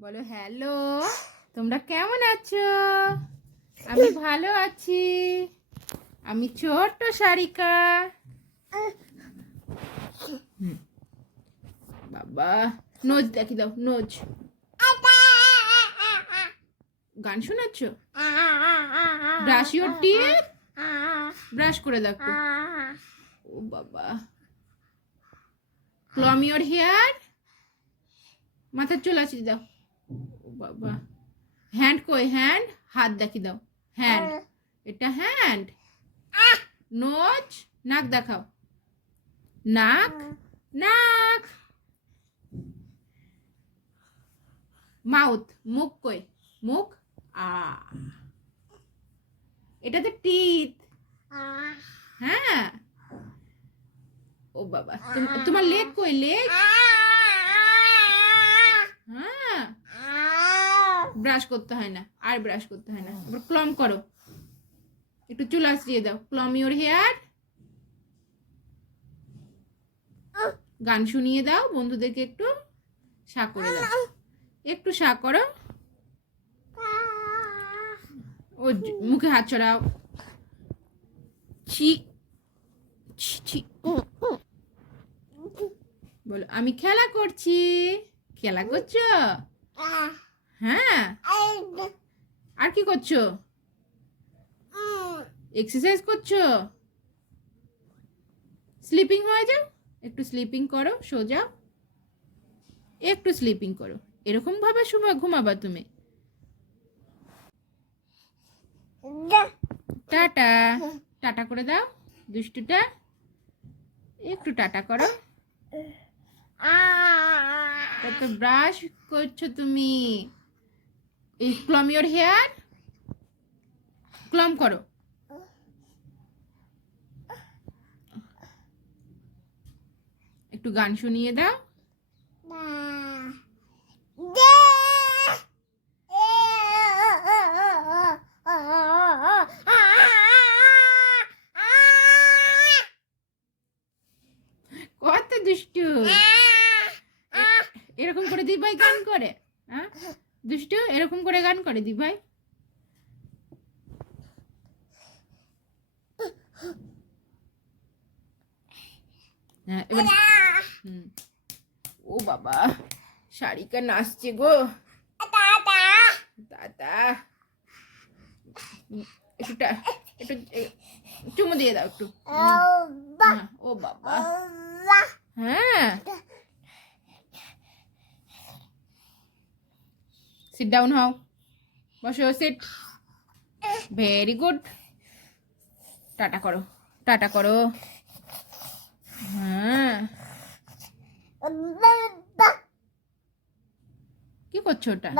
বলো হ্যালো তোমরা কেমন আছো? আমি ভালো আছি। আমি ছোট্ট সারিকা। বাবা নোজ দেখি দাও নোজ। গান শোনাচ্ছ? Brush your teeth? ব্রাশ করে দাও ও বাবা। ক্লম ইউর হেয়ার? মাথার চুল আছে দাও। বাবা। হ্যান্ড কই? হ্যান্ড হাত দেখি দাও। হ্যান্ড এটা হ্যান্ড নোজ নাক দেখাও। নাক নাক। মাউথ মুখ কই? মুখ? আ। এটা তো টিথ হ্যাঁ। ও বাবা তুম- তোমার লেগ কই? লেগ ব্রাশ করতে হয় না আর ব্রাশ করতে হয় না। এবার ক্লম করো। একটু চুল আশ্রিয়ে দাও। ক্লম ইউর হেয়ার গান শুনিয়ে দাও বন্ধুদেরকে একটু শা করে দাও। একটু শা করো। ও মুখে হাত ছড়াও। ছি, ছি। বলো আমি খেলা করছি। খেলা করছ? হ্যাঁ। আর কি করছ? এক্সারসাইজ করছ? স্লিপিং হয়ে যাও। একটু স্লিপিং করো সোজা। একটু স্লিপিং করো। এরকম ভাবে সময় ঘুমাবা তুমি। টাটা। টাটা করে দাও দুষ্টুটা। একটু টাটা করো। তো ব্রাশ করছ তুমি? এই ক্লম ইওর হেয়ার ক্লম করো একটু গান শুনিয়ে দাও। কত দুষ্টু। এরকম করে দি ভাই গান করে হ্যাঁ? দুষ্টু এরকম করে গান করে দি ভাই। হ্যাঁ। ও বাবা শাড়িকা নাচছে গো? দাদা! একটু একটু চুমু দিয়ে দাও একটু। হ্যাঁ, ও বাবা হ্যাঁ সিট ডাউন হও বসো সিট ভেরি গুড টাটা করো টাটা করো হ্যাঁ কি করছ ওটা?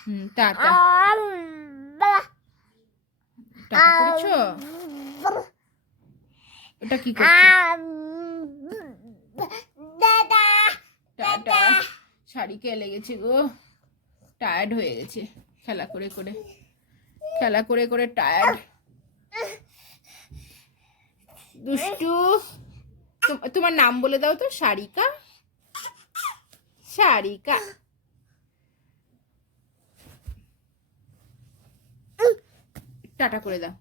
হুম টাটা টাটা করেছ? ওটা কি করছ টাটা শাড়িকে লেগেছে গো? টায়ার্ড হয়ে গেছে। খেলা করে করে। খেলা করে করে টায়ার্ড দুষ্টু তোমার নাম বলে দাও তো, সারিকা? সারিকা। টাটা করে দাও।